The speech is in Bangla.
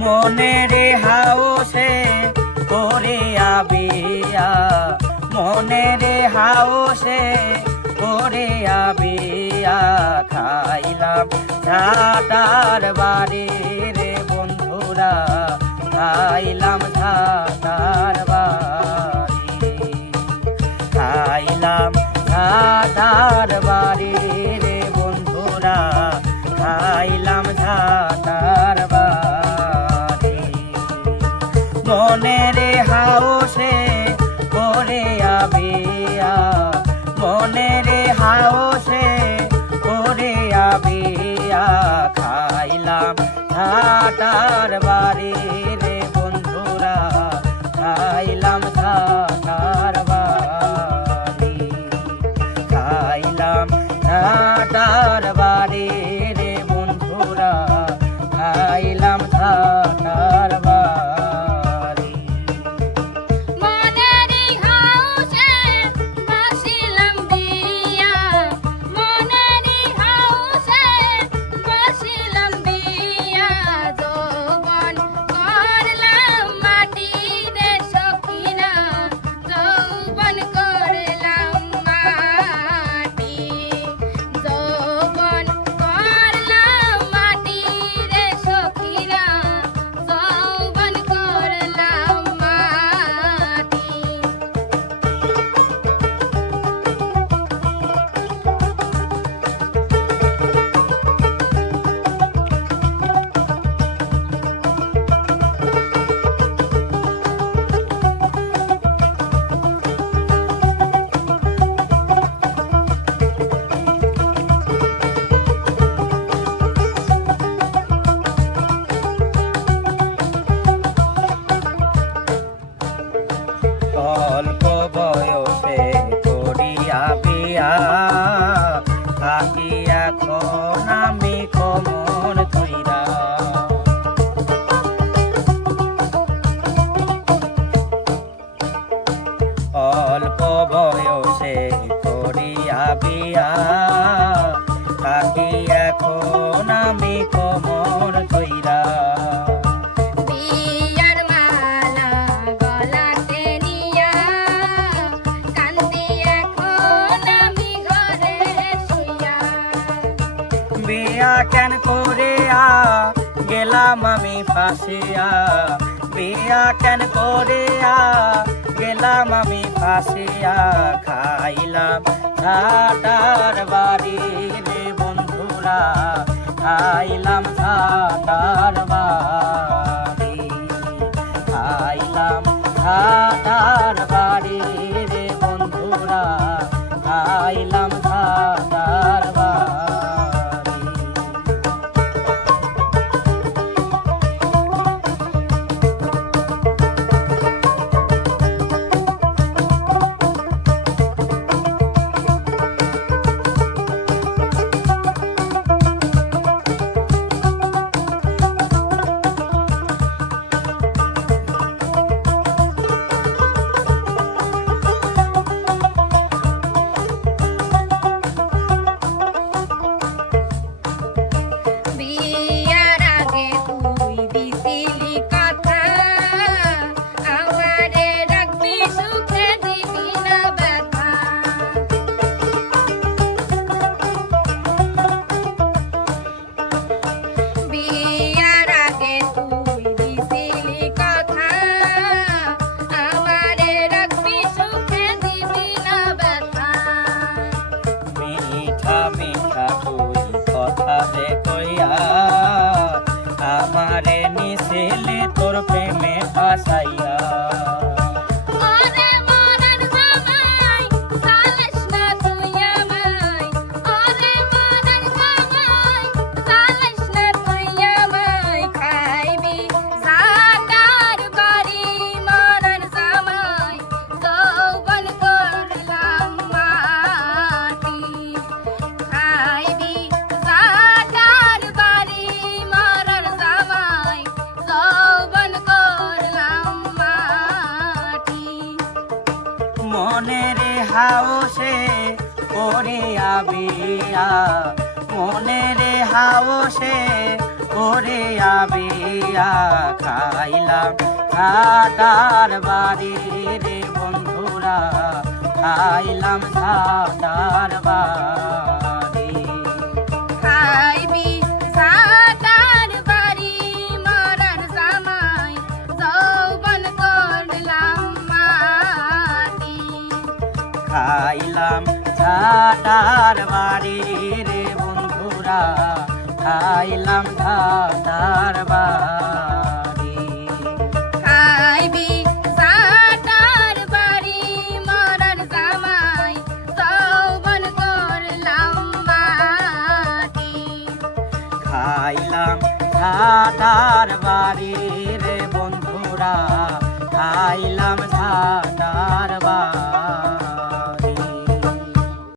মনের হাউসে করে আবিয়া মনের হাউসে করে আবিয়া খাইলাম ঝাটার বাড়ি রে বন্ধুরা, খাইলাম ঝা কাটার বাড়ি হইয়া থাকি এখন আমি কোমর ধইরা? বিয়া কেন করে আ গেলাম আমি ফাঁসিয়া? বিয়া কেন করে আ গেলাম আমি ফাঁসিয়া? খাইলাম ঝাটার বাড়ি বন্ধুরা আইলাম ঝাটার বাড়ি। আইলাম ঝাটার বাড়ি বন্ধুরা আইলাম रे नी सेले तोर पे में आसाई মনের হাওসে ওরে আবিয়া মনের হাওসে ওরে আবিয়া খাইলাম খাটার বাড়ি রে বন্ধুরা। খাইলাম খাটার বাড়ি। খাইলাম। ছাতার বাড়ি রে বন্ধুরা খাইলাম ছাতার বাড়ি। খাইবি সাতার বাড়ি মরার জামাই যৌবন করলাম মাটি। খাইলাম ছাতার বাড়ি রে বন্ধুরা খাইলাম ছাতার বাড়ি।